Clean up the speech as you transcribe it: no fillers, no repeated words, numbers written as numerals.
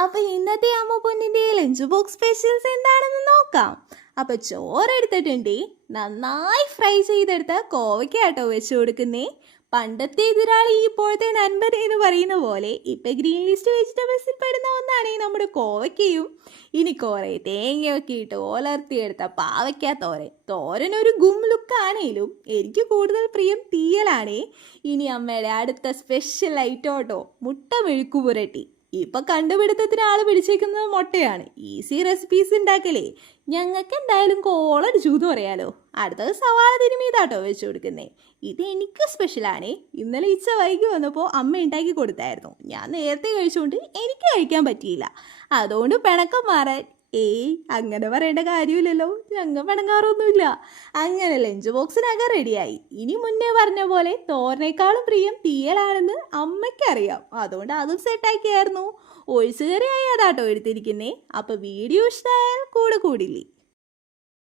അപ്പൊ ഇന്നത്തെ അമ്മ പൊന്നിന്റെ ലഞ്ച് ബോക്സ് സ്പെഷ്യൽസ് എന്താണെന്ന് നോക്കാം. അപ്പൊ ചോറെടുത്തിട്ടുണ്ട്, നന്നായി ഫ്രൈ ചെയ്തെടുത്ത കോവയ്ക്കാട്ടോ വെച്ചു കൊടുക്കുന്നേ. പണ്ടത്തെ എതിരാളി ഇപ്പോഴത്തെ നൻപൻ എന്ന് പറയുന്ന പോലെ ഇപ്പൊ ഗ്രീൻ ലിസ്റ്റ് വെജിറ്റബിൾസിൽ പെടുന്ന ഒന്നാണ് ഈ നമ്മുടെ കോവയ്ക്കയും. ഇനി കുറെ തേങ്ങയൊക്കെ ഇട്ട് ഓലർത്തിയെടുത്ത പാവയ്ക്ക തോരൻ ഒരു ഗും ലുക്കാണേലും എനിക്ക് കൂടുതൽ പ്രിയം തീയലാണേ. ഇനി അമ്മയുടെ അടുത്ത സ്പെഷ്യൽ ഐറ്റോട്ടോ മുട്ട മെഴുക്കുപുരട്ടി. ഇപ്പൊ കണ്ടുപിടുത്തത്തിന് ആള് പിടിച്ചേക്കുന്നത് മുട്ടയാണ്. ഈസി റെസിപ്പീസ് ഉണ്ടാക്കലേ. ഞങ്ങൾക്ക് എന്തായാലും കോളടിച്ചു എന്ന് പറയാലോ. അടുത്തത് സവാള തിരുമീതാട്ടോ വെച്ചു കൊടുക്കുന്നേ. ഇത് എനിക്ക് സ്പെഷ്യലാണേ. ഇന്നലെ ഇച്ച വൈകി വന്നപ്പോൾ അമ്മ ഉണ്ടാക്കി കൊടുത്തായിരുന്നു. ഞാൻ നേരത്തെ കഴിച്ചുകൊണ്ട് എനിക്ക് കഴിക്കാൻ പറ്റിയില്ല. അതുകൊണ്ട് പിണക്കം മാറാൻ അങ്ങനെ പറയേണ്ട കാര്യമില്ലല്ലോ. ഞങ്ങൾ പിണങ്ങാറൊന്നുമില്ല. അങ്ങനെ ലഞ്ച് ബോക്സിനകം റെഡിയായി. ഇനി മുന്നേ പറഞ്ഞ പോലെ തോരനേക്കാളും പ്രിയം തീയലാണെന്ന് അമ്മയ്ക്കറിയാം. അതുകൊണ്ട് അതും സെറ്റാക്കിയായിരുന്നു. ഒഴിച്ചുകറിയായി അതാട്ടോ എടുത്തിരിക്കുന്നേ. അപ്പൊ വീഡിയോ ഇഷ്ടമായാൽ കൂടില്ലേ.